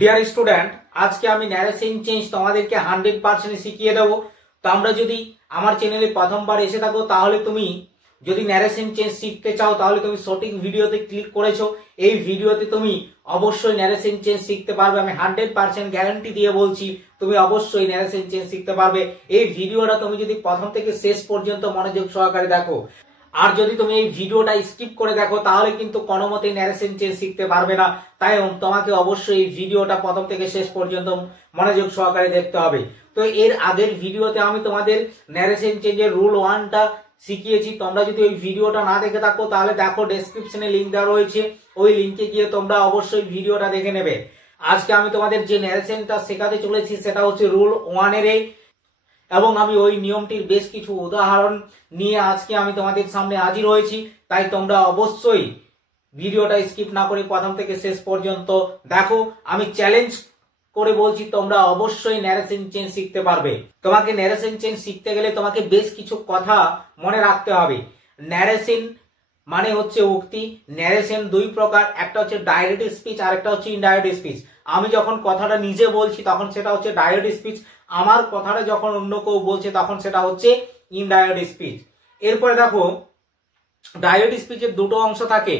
Dear student आज के আমি ন্যারেশন চেঞ্জ তোমাদেরকে 100% শিখিয়ে দেব। তো আমরা যদি আমার চ্যানেলে প্রথমবার এসে থাকো তাহলে তুমি যদি ন্যারেশন চেঞ্জ শিখতে চাও তাহলে তুমি সঠিক ভিডিওতে ক্লিক করেছো। এই ভিডিওতে তুমি অবশ্যই ন্যারেশন চেঞ্জ শিখতে পারবে। আমি 100% গ্যারান্টি দিয়ে বলছি তুমি অবশ্যই ন্যারেশন চেঞ্জ শিখতে পারবে। এই ভিডিওটা তুমি যদি প্রথম থেকে শেষ পর্যন্ত মনোযোগ সহকারে দেখো, আর যদি তুমি এই ভিডিওটা স্কিপ করে দেখো তাহলে কিন্তু কোনো মতেই ন্যারেশন চেঞ্জ শিখতে পারবে না। তাই তোমাকে অবশ্যই এই ভিডিওটা প্রথম থেকে শেষ পর্যন্ত মনোযোগ সহকারে দেখতে হবে। তো এর আগের ভিডিওতে আমি তোমাদের ন্যারেশন চেঞ্জের রুল 1টা শিখিয়েছি। তোমরা যদি ওই ভিডিওটা না দেখে থাকো তাহলে দেখো, ডেসক্রিপশনে লিংক দেওয়া রয়েছে, ওই লিংকে গিয়ে তোমরা অবশ্যই ভিডিওটা দেখে নেবে। আজকে আমি তোমাদের যে ন্যারেশনটা শেখাতে চলেছি সেটা হচ্ছে রুল 1 এর, এবং আমি ওই নিয়মটির বেশ কিছু উদাহরণ নিয়ে আজকে আমি তোমাদের সামনে হাজির হয়েছি। তাই তোমরা অবশ্যই ভিডিওটা স্কিপ না করে প্রথম থেকে শেষ পর্যন্ত দেখো। আমি চ্যালেঞ্জ করে বলছি তোমরা অবশ্যই ন্যারেশন চেঞ্জ শিখতে পারবে। তোমাকে ন্যারেশন চেঞ্জ শিখতে গেলে তোমাকে বেশ কিছু কথা মনে রাখতে হবে। ন্যারেশন মানে হচ্ছে উক্তি। ন্যারেশন দুই প্রকার, একটা হচ্ছে ডাইরেক্ট স্পিচ আর একটা হচ্ছে ইনডাইরেক্ট স্পিচ। আমি যখন কথাটা নিজে বলছি তখন সেটা হচ্ছে ডাইরেক্ট স্পিচ, আমার কথাটা যখন অন্য কেউ বলছে তখন সেটা হচ্ছে ইনডাইরেক্ট স্পিচ। এরপরে দেখো, ডাইরেক্ট স্পিচের দুটো অংশ থাকে।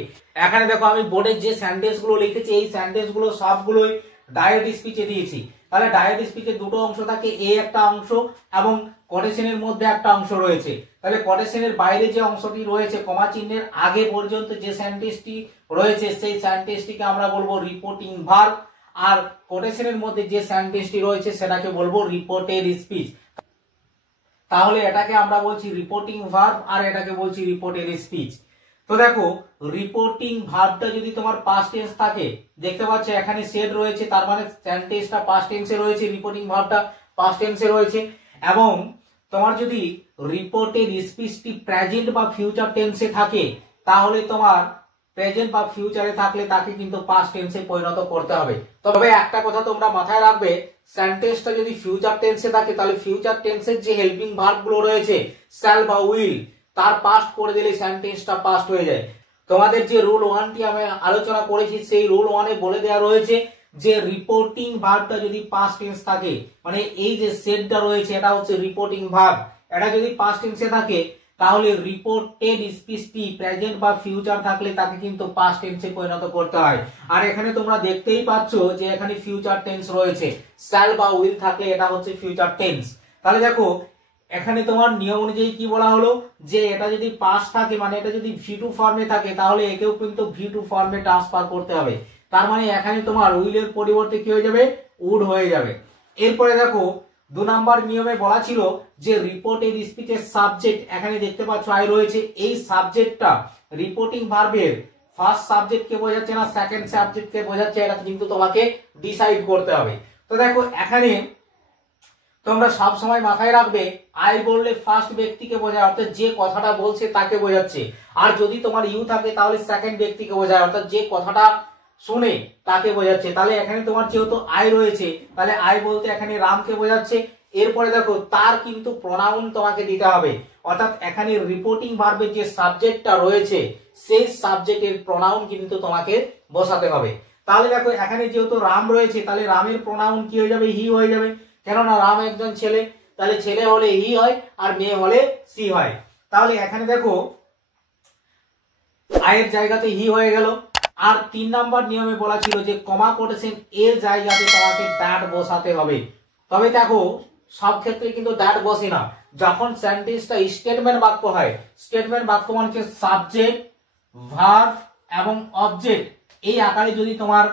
এখানে দেখো আমি বোর্ডে যে সেন্টেন্স গুলো লিখেছি এই সেন্টেন্স গুলো সবগুলোই ডাইরেক্ট স্পিচে দিয়েছি। তাহলে ডাইরেক্ট স্পিচের দুটো অংশ থাকে, এ একটা অংশ এবং কোটেশনের মধ্যে একটা অংশ রয়েছে। তাহলে কোটেশনের বাইরে যে অংশটি রয়েছে, কমা চিহ্নের আগে পর্যন্ত যে সেন্টেন্সটি রয়েছে সেই সেন্টেন্সটিকে আমরা বলবো রিপোর্টিং ভার্ব, আর কোটেশনের মধ্যে যে সেন্টেন্সটি রয়েছে সেটাকে বলবো রিপোর্টেড স্পিচ। তাহলে এটাকে আমরা বলছি রিপোর্টিং ভার্ব আর এটাকে বলছি রিপোর্টেড স্পিচ। তো দেখো, রিপোর্টিং ভার্বটা যদি তোমার পাস্ট টেন্স থাকে, দেখতে পাচ্ছ এখানে সেড রয়েছে, তার মানে সেন্টেন্সটা পাস্ট টেন্সে রয়েছে, রিপোর্টিং ভার্বটা পাস্ট টেন্সে রয়েছে। এবং তোমার যদি রিপোর্টেড স্পিচটি প্রেজেন্ট বা ফিউচার টেন্সে থাকে তাহলে তোমার প্রেজেন্ট বা ফিউচারে থাকলে তাকে কিন্তু পাস্ট টেন্সে পরিণত করতে হবে। তবে একটা কথা তোমরা মাথায় রাখবে, সেন্টেন্সটা যদি ফিউচার টেন্সে থাকে তাহলে ফিউচার টেন্সের যে হেল্পিং ভার্ব গুলো রয়েছে শ্যাল বা উইল, তার পাস্ট করে দিলে সেন্টেন্সটা পাস্ট হয়ে যায়। তোমাদের যে রুল 1টি আমি আলোচনা করেছি সেই রুল 1-এ বলে দেওয়া রয়েছে যে রিপোর্টিং ভার্বটা যদি পাস্ট টেন্স থাকে, মানে এই যে সেটটা রয়েছে এটা হচ্ছে রিপোর্টিং ভার্ব, এটা যদি পাস্ট টেন্সে থাকে তাহলে রিপোর্টেড স্পিচটি প্রেজেন্ট বা ফিউচার থাকলে তাকে কিন্তু পাস্ট টেন্সে পরিণত করতে হয়। আর এখানে তোমরা দেখতেই পাচ্ছ যে এখানে ফিউচার টেন্স রয়েছে, শ্যাল বা উইল থাকলে এটা হচ্ছে ফিউচার টেন্স। তাহলে দেখো এখানে তোমার নিয়ম অনুযায়ী কি বলা হলো, যে এটা যদি পাস্ট থাকে মানে এটা যদি V2 ফর্মে থাকে তাহলে একেও কিন্তু V2 ফর্মে ট্রান্সফার করতে হবে। তার মানে এখানে তোমার উইলের পরিবর্তে কি হয়ে যাবে, উড হয়ে যাবে। এরপরে দেখো 2 নম্বর নিয়মে বলা ছিল যে রিপোর্টেড স্পিচের সাবজেক্ট, এখানে দেখতে পাচ্ছ আই রয়েছে, এই সাবজেক্টটা রিপোর্টিং ভার্বের ফার্স্ট সাবজেক্ট কে বোঝাচ্ছে না সেকেন্ড সাবজেক্ট কে বোঝাচ্ছে, এটা কিন্তু তোমাকে ডিসাইড করতে হবে। তো দেখো এখানে তোমরা সব সময় মাথায় রাখবে আই বললে ফার্স্ট ব্যক্তিকে বোঝায়, অর্থাৎ যে কথাটা বলছে তাকে বোঝাচ্ছে। আর যদি তোমার ইউ থাকে তাহলে সেকেন্ড ব্যক্তিকে বোঝায়, অর্থাৎ যে কথাটা শুনে তাকে বোঝাচ্ছে। তাহলে এখানে তোমার যেহেতু আই রয়েছে তাহলে আই বলতে এখানে রামকে বোঝাচ্ছে। এরপরে দেখো তার কিন্তু প্রোনাউন তোমাকে দিতে হবে, অর্থাৎ এখানে রিপোর্টিং ভার্বের যে সাবজেক্টটা রয়েছে সেই সাবজেক্টের প্রোনাউন কিন্তু তোমাকে বসাতে হবে। তাহলে দেখো এখানে যেহেতু রাম রয়েছে তাহলে রামের প্রোনাউন কি হয়ে যাবে, হি হয়ে যাবে, কেননা রাম একজন ছেলে, তাহলে ছেলে হলে হি হয় আর মেয়ে হলে সি হয়। তাহলে এখানে দেখো আয়ের জায়গাতে হি হয়ে গেল। আর 3 নাম্বার নিয়মে বলা ছিল যে কমা কোটেশন এর জায়গাতে তোমাকে দ্যাট বসাতে হবে। তবে দেখো সব ক্ষেত্রে কিন্তু দ্যাট বসে না, যখন সেন্টেন্সটা স্টেটমেন্ট বাক্য হয়, স্টেটমেন্ট বাক্য মানে হচ্ছে সাবজেক্ট ভার্ব এবং অবজেক্ট এই আকারে যদি তোমার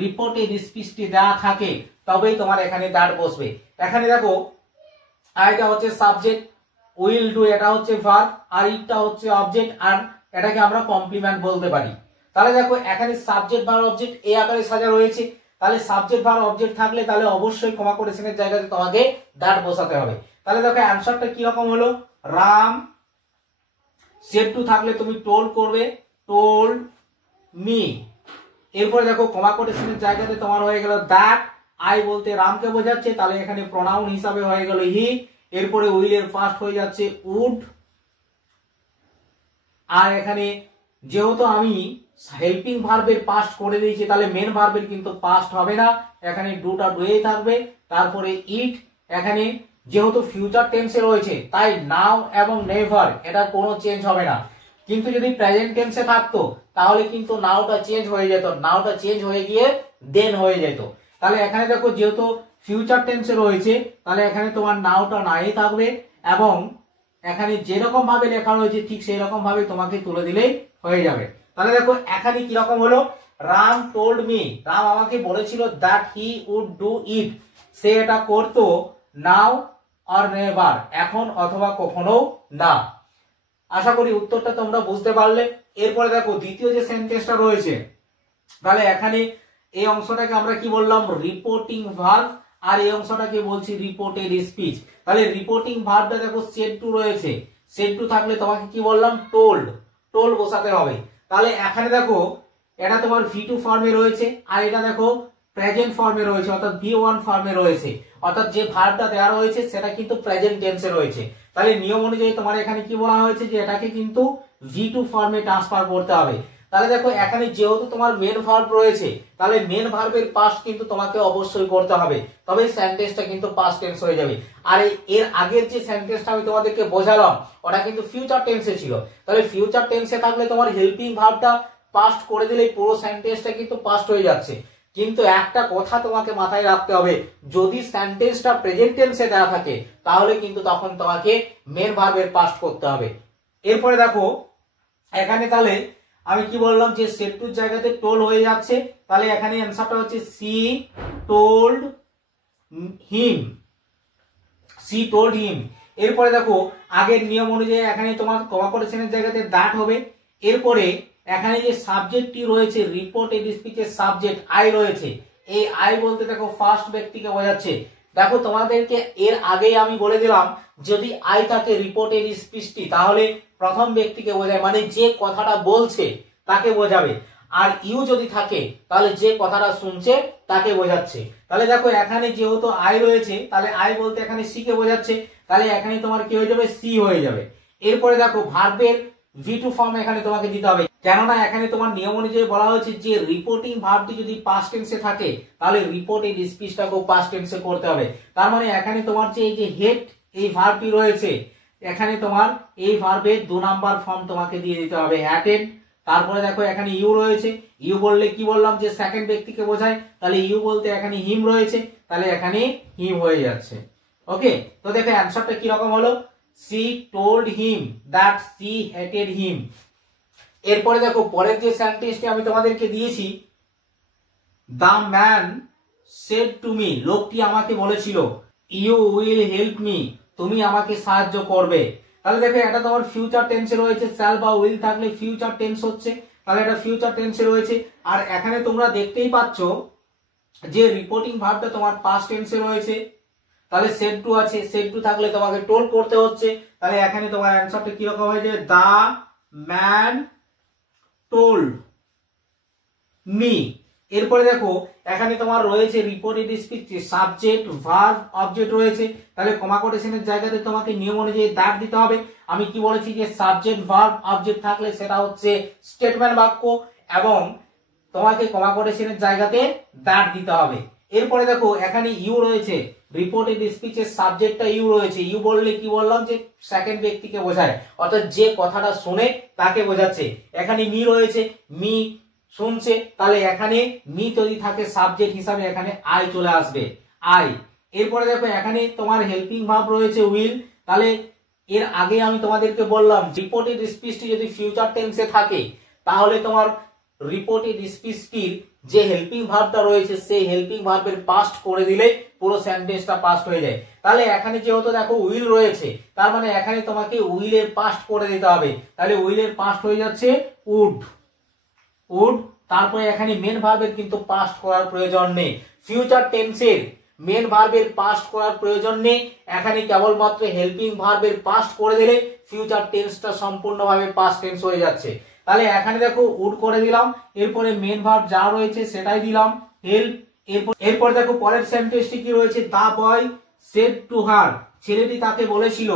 রিপোর্টেড স্পিচটি দেওয়া থাকে তবেই তোমার এখানে দ্যাট বসবে। এখানে দেখো আইটা হচ্ছে সাবজেক্ট, উইল ডু এটা হচ্ছে ভার্ব, আর ইটটা হচ্ছে অবজেক্ট, আর এটাকে আমরা কমপ্লিমেন্ট বলতে পারি। তাহলে দেখো এখানে সাবজেক্ট ভার্ব অবজেক্ট এই আকারে সাজা রয়েছে, তাহলে সাবজেক্ট ভার্ব অবজেক্ট থাকলে তাহলে অবশ্যই কমা কোটেশনের জায়গাতে তোমাকে দ্যাট বসাতে হবে। তাহলে দেখো অ্যানসারটা কি রকম হলো, রাম সেড টু থাকলে তুমি টোল্ড করবে, টোল্ড মি। এরপরে দেখো কমা কোটেশনের জায়গাতে তোমার হয়ে গেল দ্যাট, আই বলতে রামকে বোঝাচ্ছে তাহলে এখানে প্রোনাউন হিসাবে হয়ে গেল হি। এরপরে উইলের ফার্স্ট হয়ে যাচ্ছে উড, আর এখানে যেহেতু আমি হেল্পিং ভার্বের পাস্ট করে দিয়েছে, তাহলে মেন ভার্বের কিন্তু পাস্ট হবে না, এখানে ডুটা ডুয়েই থাকবে। তারপরে ইট, এখানে যেহেতু ফিউচার টেন্সে রয়েছে তাই নাও এবং নেভার এটা কোনো চেঞ্জ হবে না। কিন্তু যদি প্রেজেন্ট টেন্সে থাকতো তাহলে কিন্তু নাওটা চেঞ্জ হয়ে যেত, নাওটা চেঞ্জ হয়ে গিয়ে দেন হয়ে যেত। তাহলে এখানে দেখো যেহেতু ফিউচার টেন্সে রয়েছে তাহলে এখানে তোমার নাওটা নাই থাকবে, এবং এখানে যেরকম ভাবে লেখা রয়েছে ঠিক সেই রকম ভাবে তোমাকে তুলে দিলেই হয়ে যাবে। তাহলে দেখো এখানে কি রকম হলো, রাম টোল্ড মি, রাম আমাকে বলেছিল that he would do it, সে এটা করতো নাও আর নেভার, এখন অথবা কখনো না। আশা করি উত্তরটা তোমরা বুঝতে পারলে। এরপরে দেখো দ্বিতীয় যে সেন্টেন্সটা রয়েছে, তাহলে এখানে এই অংশটাকে আমরা কি বললাম, রিপোর্টিং ভার্ব, আর এই অংশটাকে বলছি রিপোর্টেড স্পিচ। তাহলে রিপোর্টিং ভার্বটা দেখো সেড টু রয়েছে, সেড টু থাকলে তোমাকে কি বললাম, টোল্ড, টোল্ড বসাতে হবে। তাহলে এখানে দেখো এটা তোমার ভি2 ফর্মে রয়েছে, আর এটা দেখো প্রেজেন্ট ফর্মে রয়েছে, অর্থাৎ ভি1 ফর্মে রয়েছে, অর্থাৎ যে ভার্বটা দেওয়া রয়েছে সেটা কিন্তু প্রেজেন্ট টেন্সে রয়েছে। তাহলে নিয়ম অনুযায়ী তোমার এখানে কি বলা হয়েছে যে এটাকে কিন্তু ভি2 ফর্মে ট্রান্সফার করতে হবে। তাহলে দেখো এখানে যেহেতু তোমার মেন ভার্ব রয়েছে তাহলে মেন ভার্বের পাস্ট কিন্তু তোমাকে অবশ্যই করতে হবে, তবে সেন্টেন্সটা কিন্তু পাস্ট টেন্স হয়ে যাবে। আর এর আগের যে সেন্টেন্সটা আমি তোমাদেরকে বোঝালাম ওটা কিন্তু ফিউচার টেন্সে ছিল, তাহলে ফিউচার টেন্সে থাকলে তোমার হেল্পিং ভার্বটা পাস্ট করে দিলেই পুরো সেন্টেন্সটা কিন্তু পাস্ট হয়ে যাচ্ছে। কিন্তু একটা কথা তোমাকে মাথায় রাখতে হবে, যদি সেন্টেন্সটা প্রেজেন্ট টেন্সে দেওয়া থাকে তাহলে কিন্তু তখন তোমাকে মেন ভার্বের পাস্ট করতে হবে। এরপরে দেখো এখানে তাহলে আমি কি বললাম যে সেড টুর জায়গাতে টোল হয়ে যাচ্ছে, তাহলে এখানে অ্যানসারটা হচ্ছে she told him, she told him. এরপরে দেখো আগের নিয়ম অনুযায়ী এখানে তোমার কমা কোটেশনের জায়গাতে দ্যাট হবে। এরপরে এখানে যে সাবজেক্টটি রয়েছে রিপোর্টেড স্পিচের সাবজেক্ট আই রয়েছে, এই আই বলতে দেখো ফার্স্ট ব্যক্তিকে বোঝাচ্ছে। দেখো তোমাদেরকে এর আগেই আমি বলে দিলাম যদি আই থাকে রিপোর্টেড স্পিচটি তাহলে প্রথম ব্যক্তিকে বোঝায়, মানে যে কথাটা বলছে তাকে বোঝাবে, আর ইউ যদি থাকে তাহলে যে কথাটা শুনছে তাকে বোঝাচ্ছে। তাহলে দেখো এখানে যেহেতু আই রয়েছে তাহলে আই বলতে এখানে সি কে বোঝাচ্ছে, তাহলে এখানে তোমার কি হয়ে যাবে, সি হয়ে যাবে। এরপরে দেখো ভার্বের ভি2 ফর্ম এখানে তোমাকে দিতে হবে, কেননা এখানে তোমার নিয়ম অনুযায়ী বলা হয়েছে যে রিপোর্টিং ভার্বটি যদি পাস্ট টেন্সে থাকে তাহলে রিপোর্টেড স্পিচটাকেও পাস্ট টেন্সে করতে হবে। তার মানে এখানে তোমার যে এই যে হেড এই ভার্বটি রয়েছে এখানে তোমার এই ভার্বের 2 নাম্বার ফর্ম তোমাকে দিয়ে দিতে হবে, হ্যাটেড। তারপরে দেখো এখানে ইউ রয়েছে, ইউ বললে কি বললাম যে সেকেন্ড ব্যক্তিকে বোঝায়, তাহলে ইউ বলতে এখানে হিম রয়েছে, তাহলে এখানে হিম হয়ে যাচ্ছে। ওকে, তো দেখো অ্যানসারটা কি রকম হলো, she told him that she hated him। এরপরে দেখো পরের যে সেন্টেন্সটি আমি তোমাদেরকে দিয়েছি, the man said to me, লোকটি আমাকে বলেছিল you will help me, তুমি আমাকে সাহায্য করবে। তাহলে দেখো এটা তোমার ফিউচার টেন্সে রয়েছে, শ্যাল বা উইল থাকলে ফিউচার টেন্স হচ্ছে, তাহলে এটা ফিউচার টেন্সে রয়েছে। আর এখানে তোমরা দেখতেই পাচ্ছ যে রিপোর্টিং ভার্বটা তোমার পাস্ট টেন্সে রয়েছে, তাহলে সেড টু আছে, সেড টু থাকলে তোমাকে টোল করতে হচ্ছে, তাহলে এখানে তোমার অ্যানসারটা কি রকম হয়ে যাবে, দা ম্যান টোল্ড মি। এরপরে দেখো এখানে তোমার রয়েছে reported speech, subject verb object রয়েছে, তাহলে কমা কোটেশনের জায়গাতে তোমাকে নিয়ম অনুযায়ী দ্যাট দিতে হবে। আমি কি বলেছি যে সাবজেক্ট ভার্ব অবজেক্ট থাকলে সেটা হচ্ছে স্টেটমেন্ট বাক্য, এবং তোমাকে কমা কোটেশনের জায়গাতে দ্যাট দিতে হবে। এরপরে দেখো এখানে ইউ রয়েছে, রিপোর্টেড স্পিচের সাবজেক্টটা ইউ রয়েছে, ইউ বললে কি বললাম যে সেকেন্ড ব্যক্তিকে বোঝায়, অর্থাৎ যে কথাটা শুনে তাকে বোঝাচ্ছে। এখানে মি রয়েছে, মি শুনছে, তাহলে এখানে মি যদি থাকে সাবজেক্ট হিসাবে এখানে আই চলে আসবে, আই। এরপরে দেখো এখানে তোমার হেল্পিং ভার্ব রয়েছে উইল, তাহলে এর আগে আমি তোমাদেরকে বললাম রিপোর্টেড স্পিচটি যদি ফিউচার টেন্সে থাকে তাহলে তোমার রিপোর্টেড স্পিচটির যে হেল্পিং ভার্বটা রয়েছে সেই হেল্পিং ভার্বের পাস্ট করে দিলে পুরো সেন্টেন্সটা পাস্ট হয়ে যায়। তাহলে এখানে যেহেতু দেখো উইল রয়েছে তার মানে এখানে তোমাকে উইলের পাস্ট করে দিতে হবে, তাহলে উইলের পাস্ট হয়ে যাচ্ছে উড, উড। তারপরে এখানে মেন ভার্বের কিন্তু পাস্ট করার প্রয়োজন নেই, ফিউচার টেন্সের মেন ভার্বের পাস্ট করার প্রয়োজন নেই, এখানে কেবলমাত্র হেল্পিং ভার্বের পাস্ট করে দিলে ফিউচার টেন্সটা সম্পূর্ণভাবে পাস্ট টেন্স হয়ে যাচ্ছে। তাহলে এখানে দেখো উড করে দিলাম, এরপরে মেন ভার্ব যা রয়েছে সেটাই দিলাম, হেল্প। এরপর দেখো পরের সেন্টেন্সটি কি রয়েছে, দা বয় সেড টু হার, ছেলেটি তাকে বলেছিল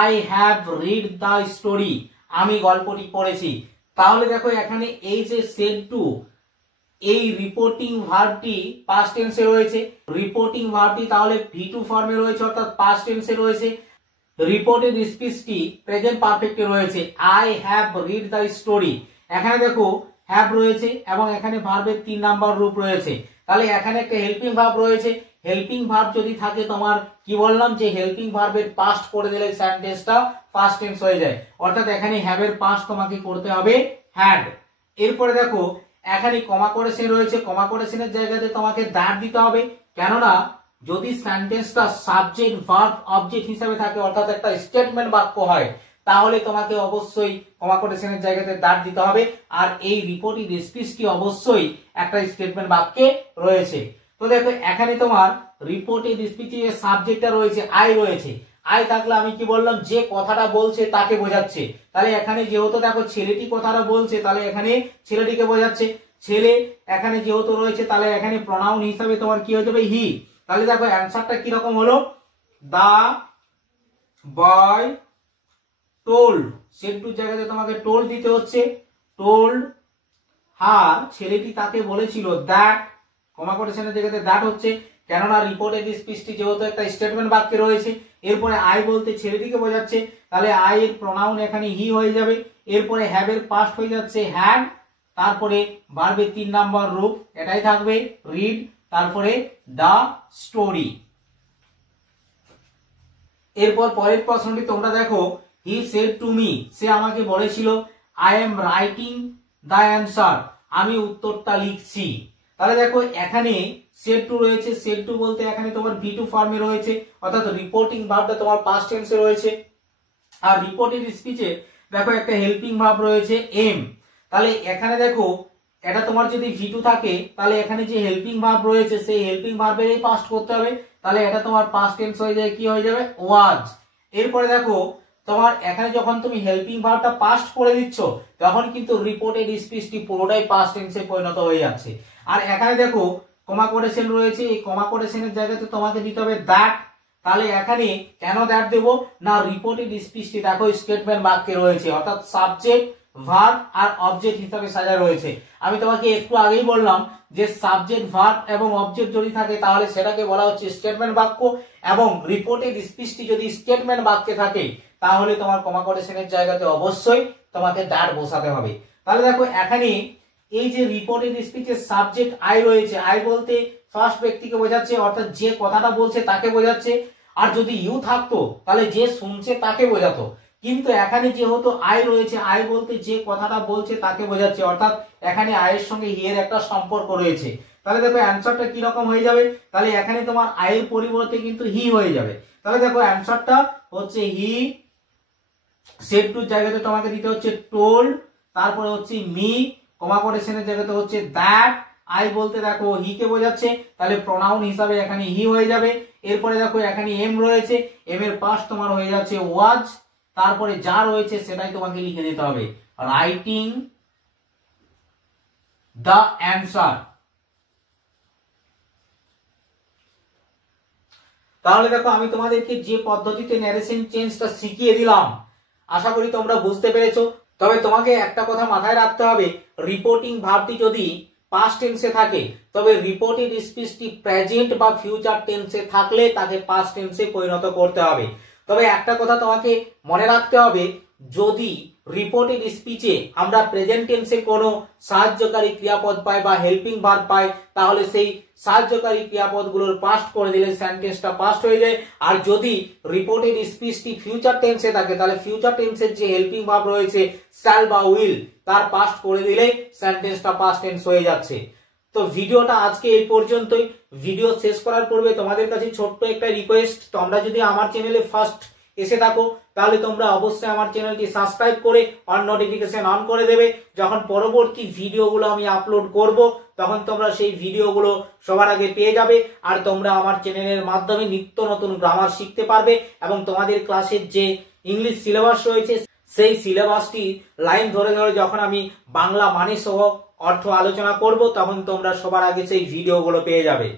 I have read the story, আমি গল্পটি পড়েছি। তাহলে দেখো এখানে এই যে সেড টু, এই রিপোর্টিং ভার্বটি পাস্ট টেন্সে রয়েছে, রিপোর্টিং ভার্বটি তাহলে V2 ফর্মে রয়েছে অর্থাৎ পাস্ট টেন্সে রয়েছে, রিপোর্টেড স্পিচটি প্রেজেন্ট পারফেক্টে রয়েছে। I have read the story, এখানে দেখো হ্যাভ রয়েছে এবং এখানে ভার্বের 3 নাম্বার রূপ রয়েছে। তাহলে এখানে একটা হেল্পিং ভার্ব রয়েছে, হেল্পিং ভার্ব যদি থাকে তোমার কি বললাম যে হেল্পিং ভার্বের পাস্ট করে দিলে সেন্টেন্সটা পাস্ট টেন্স হয়ে যায়, অর্থাৎ এখানে হ্যাভ এর পাস্ট তোমাকে করতে হবে হ্যাড। এরপরে দেখো এখানে কমা কোটেশন রয়েছে, কমা কোটেশনের জায়গাতে তোমাকে দ্যাট দিতে হবে, কেননা যদি সেন্টেন্সটা সাবজেক্ট ভার্ব অবজেক্ট হিসেবে থাকে অর্থাৎ একটা স্টেটমেন্ট বাক্য হয় তাহলে তোমাকে অবশ্যই কমা কোটেশনের জায়গাতে দ্যাট দিতে হবে। আর এই রিপোর্টিং স্পিচটি অবশ্যই একটা স্টেটমেন্ট বাক্যে রয়েছে। তো দেখো এখানে তোমার রিপোর্টেড স্পিচে সাবজেক্টটা রয়েছে আই রয়েছে, আই থাকলে আমি কি বললাম যে কথাটা বলছে তাকে বোঝাচ্ছে। তাহলে এখানে যেহেতু দেখো ছেলেটি কথাটা বলছে তাহলে এখানে ছেলেটিকে বোঝাচ্ছে, ছেলে এখানে যেহেতু রয়েছে তাহলে এখানে প্রনাউন হিসাবে তোমার কি হয়ে যাবে হি। তাহলে দেখো অ্যানসারটা কি রকম হলো, দা বয় টোল্ড, সেড টু জায়গাতে তোমাকে টোল্ড দিতে হচ্ছে, টোল্ড হার, ছেলেটি তাকে বলেছিল দ্যাট, কমা কোটেশনের জায়গাতে দ্যাট হচ্ছে কেননা রিপোর্টেড স্পিচটি যেহেতু একটা স্টেটমেন্ট বাক্যে রয়েছে। এরপরে আই বলতে ছেলেটিকে বোঝাচ্ছে তাহলে আই এর প্রনাউন এখানে হি হয়ে যাবে। এরপরে হ্যাভ এর পাস্ট হয়ে যাচ্ছে হ্যাড, তারপরে ভার্বের 3 নাম্বার রূপ এটাই থাকবে রিড, তারপরে দা স্টোরি। এরপর পরের প্রশ্নটি তোমরা দেখো, হি সেড টু মি, সে আমাকে বলেছিল I am writing the answer, আমি উত্তরটা লিখছি। তাহলে দেখো এখানে সেড টু রয়েছে, সেড টু বলতে এখানে তোমার V2 ফর্মে রয়েছে অর্থাৎ রিপোর্টিং ভার্বটা তোমার পাস্ট টেন্সে রয়েছে। আর রিপোর্টেড স্পিচে দেখো একটা হেল্পিং ভার্ব রয়েছে এম, তাহলে এখানে দেখো এটা তোমার যদি V2 থাকে তাহলে এখানে যে হেল্পিং ভার্ব রয়েছে সেই হেল্পিং ভার্বেরই পাস্ট করতে হবে, তাহলে এটা তোমার পাস্ট টেন্স হয়ে যায় কি হয়ে যাবে ওয়াজ। এরপরে দেখো তোমার এখানে যখন তুমি হেল্পিং ভার্বটা পাস্ট করে দিচ্ছ তখন কিন্তু রিপোর্টেড স্পিচটি পুরোটাই পাস্ট টেন্সে পরিণত হয়ে যাচ্ছে। আর এখানে দেখো কমা কোটেশন রয়েছে, এই কমা কোটেশনের জায়গাতে তোমাকে দিতে হবে দ্যাট, তাহলে এখানে কেন দ্যাট দেবো না রিপোর্টেড স্পিচটি দেখো স্টেটমেন্ট বাক্যে রয়েছে অর্থাৎ সাবজেক্ট ভার্ব আর অবজেক্ট হিসাবে সাজানো রয়েছে। আমি তোমাকে একটু আগেই বললাম যে সাবজেক্ট ভার্ব এবং অবজেক্ট যদি থাকে তাহলে সেটাকে বলা হচ্ছে স্টেটমেন্ট বাক্য, এবং রিপোর্টেড স্পিচটি যদি স্টেটমেন্ট বাক্যে থাকে তাহলে তোমার কমা কোটেশনের জায়গাতে অবশ্যই তোমাকে দ্যাট বসাতে হবে। তাহলে দেখো এখানে এই যে রিপোর্টেড স্পিচের সাবজেক্ট আই রয়েছে, আই বলতে ফার্স্ট ব্যক্তিকে বোঝাচ্ছে অর্থাৎ যে কথাটা বলছে তাকে বোঝাচ্ছে, আর যদি ইউ থাকতো তাহলে যে শুনছে তাকে বোঝাতো, কিন্তু এখানে যেহেতু আই রয়েছে আই বলতে যে কথাটা বলছে তাকে বোঝাচ্ছে অর্থাৎ এখানে আয়ের সঙ্গে হি এর একটা সম্পর্ক রয়েছে। তাহলে দেখো অ্যানসারটা কি রকম হয়ে যাবে, তাহলে এখানে তোমার আয়ের পরিবর্তে কিন্তু হি হয়ে যাবে। তাহলে দেখো অ্যানসারটা হচ্ছে হি, সেড টু জায়গাতে তোমাকে দিতে হচ্ছে টোল্ড, তারপরে হচ্ছে মি, কমা কোটেশনের জায়গাতে হচ্ছে দ্যাট, আই বলতে দেখো হি কে বোঝাচ্ছে তাহলে প্রনাউন হিসাবে এখানে হি হয়ে যাবে। এরপরে দেখো এখানে এম রয়েছে, এম এর পাস্ট তোমার হয়ে যাচ্ছে ওয়াজ, তারপরে যা রয়েছে সেটাই তোমাকে লিখে দিতে হবে রাইটিং দ্য অ্যান্সার। তাহলে দেখো আমি তোমাদেরকে যে পদ্ধতিতে ন্যারেশন চেঞ্জটা শিখিয়ে দিলাম আশা করি তোমরা বুঝতে পেরেছো। তবে তোমাকে একটা কথা মাথায় রাখতে হবে, রিপোর্টিং ভার্বটি যদি পাস্ট টেন্সে থাকে তবে রিপোর্টেড স্পিচটি প্রেজেন্ট বা ফিউচার টেন্সে থাকলে তাকে পাস্ট টেন্সে পরিণত করতে হবে। তবে একটা কথা তোমাকে মনে রাখতে হবে, যদি রিপোর্টেড স্পিচে আমরা প্রেজেন্ট টেন্সে কোনো সাহায্যকারী ক্রিয়াপদ পাই বা হেল্পিং ভার্ব পাই তাহলে সেই সাহায্যকারী ক্রিয়াপদগুলোর পাস্ট করে দিলে সেন্টেন্সটা পাস্ট হয়ে যায়। আর যদি রিপোর্টেড স্পিচটি ফিউচার টেন্সে থাকে তাহলে ফিউচার টেন্সের যে হেল্পিং ভার্ব রয়েছে শ্যাল বা উইল তার পাস্ট করে দিলে সেন্টেন্সটা পাস্ট টেন্স হয়ে যাচ্ছে। তো ভিডিওটা আজকে এই পর্যন্তই। ভিডিও শেষ করার পূর্বে তোমাদের কাছে ছোট্ট একটা রিকোয়েস্ট, তোমরা যদি আমার চ্যানেলে ফার্স্ট এসে থাকো তাহলে তোমরা অবশ্যই আমার চ্যানেলটি সাবস্ক্রাইব করে অন নোটিফিকেশন অন করে দেবে। যখন পরবর্তী ভিডিওগুলো আমি আপলোড করব তখন তোমরা সেই ভিডিওগুলো সবার আগে পেয়ে যাবে। আর তোমরা আমার চ্যানেলের মাধ্যমে নিত্য নতুন গ্রামার শিখতে পারবে এবং তোমাদের ক্লাসের যে ইংলিশ সিলেবাস রয়েছে সেই সিলেবাসটি লাইন ধরে ধরে যখন আমি বাংলা মানে সহ অর্থ আলোচনা করব তখন তোমরা সবার আগে সেই ভিডিওগুলো পেয়ে যাবে।